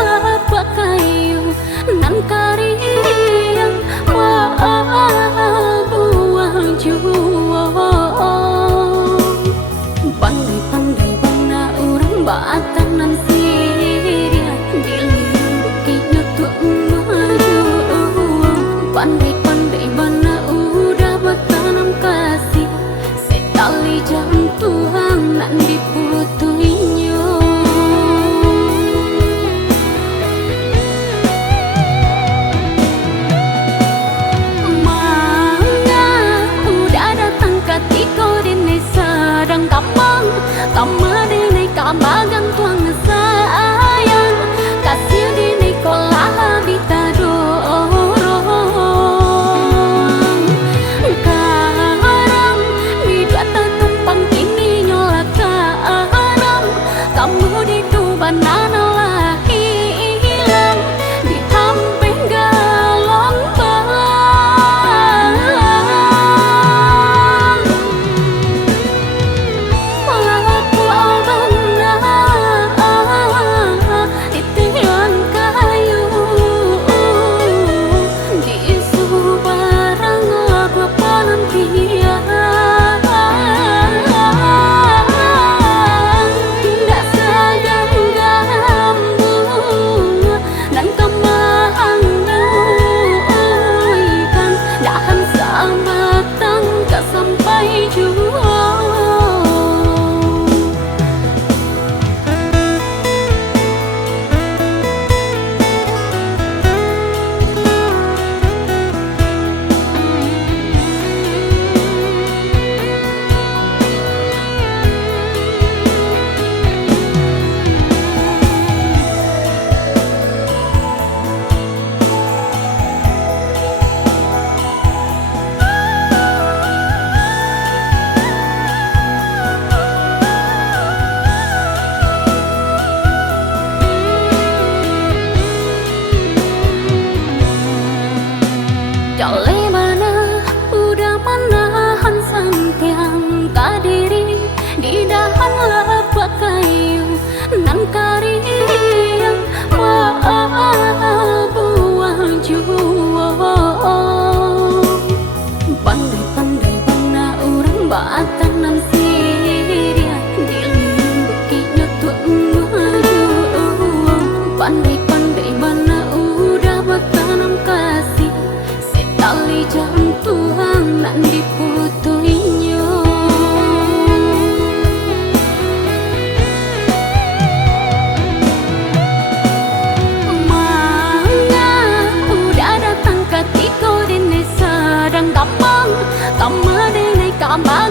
lapak kayu nan kariang buang juang. Pandai-pandai bana orang batang nan siria dilihat bukitnya tuh maju. Pandai-pandai bana udah bertanam kasih setali jam Tuhan nan diputuinyo. Kamadini kamagan tuang sayang kasih dini kolah bita dorong. Karang bidata tumpang kini nyola karang kamu di tubanana lah hilang di hampir galong jale mana udah menahan santiang kadiri di dahan lapak kayu nan kariang buang juang. Pandai-pandai bana orang batang nan siria dilihat bukitnya tuh maju. Pandai-pandai bana udah bertanam kasih setali jam Tuhan nan diputuinyo. Manga udah datang ketika dini sedang kamadini kamang